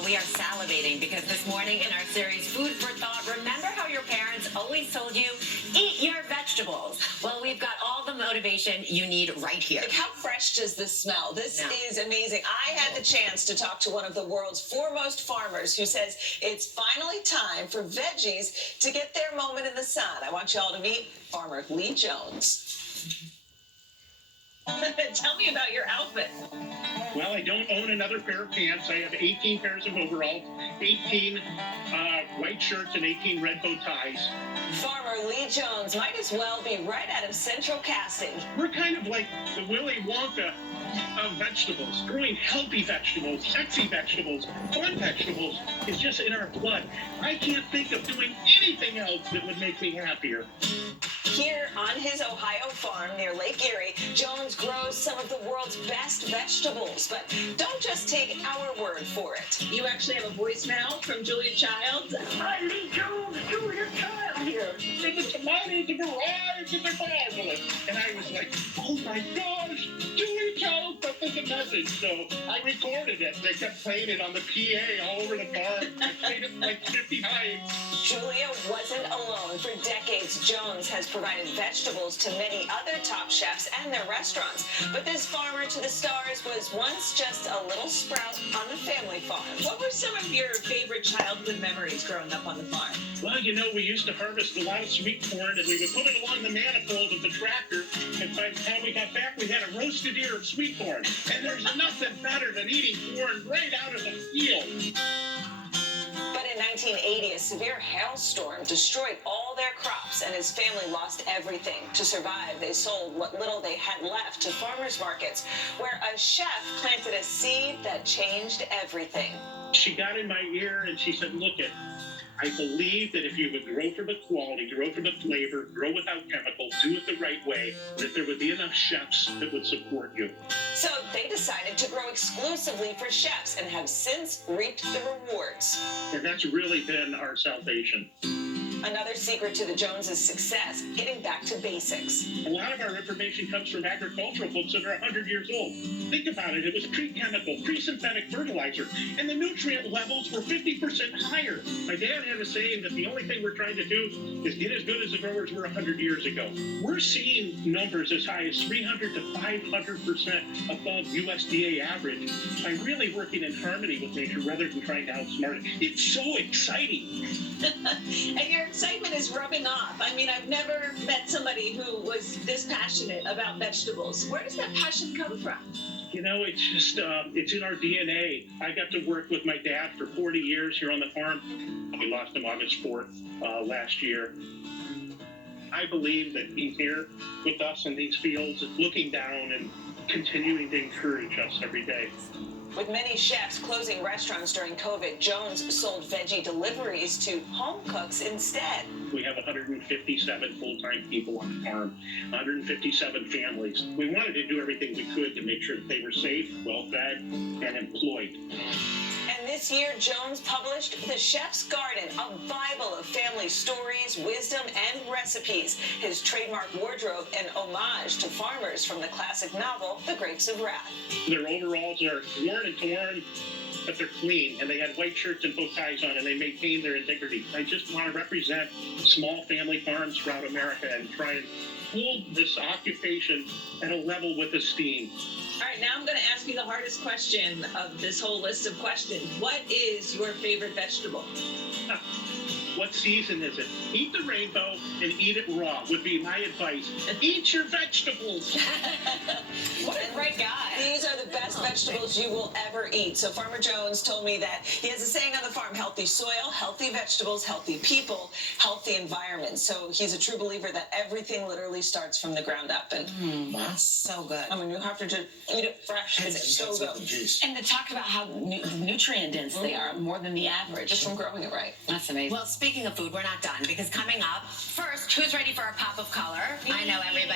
Well, we are salivating because this morning in our series, Food for Thought, remember how your parents always told you, eat your vegetables? Well, we've got all the motivation you need right here. Like, how fresh does this smell? This is amazing. I had the chance to talk to one of the world's foremost farmers who says it's finally time for veggies to get their moment in the sun. I want you all to meet Farmer Lee Jones. Tell me about your outfit. Well, I don't own another pair of pants. I have 18 pairs of overalls, 18 white shirts, and 18 red bow ties. Farmer Lee Jones might as well be right out of Central Casting. We're kind of like the Willy Wonka of vegetables. Growing healthy vegetables, sexy vegetables, fun vegetables is just in our blood. I can't think of doing anything else that would make me happier. Here on his Ohio farm near Lake Erie, Jones grows some of the world's best vegetables. But don't just take our word for it. You actually have a voicemail from Julia Childs. Hi, Lee Jones, Julia Child here. It was the money, the garage, and the marvelous. And I was like, oh my gosh, Julia Child sent us a message. So I recorded it. They kept playing it on the PA all over the farm. I played it like 50 times. Julia wasn't alone. For decades, Jones has provided vegetables to many other top chefs and their restaurants. But this farmer to the stars was once just a little sprout on the family farm. What were some of your favorite childhood memories growing up on the farm? Well, you know, we used to harvest a lot of sweet corn, and we would put it along the manifold of the tractor, and by the time we got back, we had a roasted ear of sweet corn. And there's nothing better than eating corn right out of the field. But in 1980, a severe hailstorm destroyed all their crops, and his family lost everything. To survive, they sold what little they had left to farmers markets, where a chef planted a seed that changed everything. She got in my ear and she said, look it, I believe that if you would grow for the quality, grow for the flavor, grow without chemicals, do it the right way, that there would be enough chefs that would support you. So they decided to grow exclusively for chefs and have since reaped the rewards. And that's really been our salvation. Another secret to the Joneses' success, getting back to basics. A lot of our information comes from agricultural books that are 100 years old. Think about it. It was pre-chemical, pre-synthetic fertilizer, and the nutrient levels were 50% higher. My dad had a saying that the only thing we're trying to do is get as good as the growers were 100 years ago. We're seeing numbers as high as 300 to 500% above USDA average by really working in harmony with nature rather than trying to outsmart it. It's so exciting. And your excitement is rubbing off. I mean, I've never met somebody who was this passionate about vegetables. Where does that passion come from? You know, it's just, it's in our DNA. I got to work with my dad for 40 years here on the farm. We lost him August 4th last year. I believe that he's here with us in these fields, looking down and continuing to encourage us every day. With many chefs closing restaurants during COVID, Jones sold veggie deliveries to home cooks instead. We have 157 full-time people on the farm, 157 families. We wanted to do everything we could to make sure that they were safe, well-fed, and employed. And this year, Jones published The Chef's Garden, a Bible of family stories, wisdom, and recipes. His trademark wardrobe, an homage to farmers from the classic novel, The Grapes of Wrath. Their overalls are worn and torn, but they're clean, and they had white shirts and bow ties on, and they maintain their integrity. I just want to represent small family farms throughout America and try and hold this occupation at a level with esteem. All right, now I'm going to ask you the hardest question of this whole list of questions. What is your favorite vegetable? What season is it? Eat the rainbow and eat it raw would be my advice. Eat your vegetables. What a great guy. These are the best vegetables you will ever eat. So Farmer Jones told me that he has a saying on the farm, healthy soil, healthy vegetables, healthy people, healthy environment. So he's a true believer that everything literally starts from the ground up. And That's so good. I mean, you have to just eat it fresh. It's so good. And they talked about how nutrient dense they are, more than the average. Just from growing it right. That's amazing. Well, speaking of food, we're not done because coming up, first, who's ready for a pop of color? I know everybody.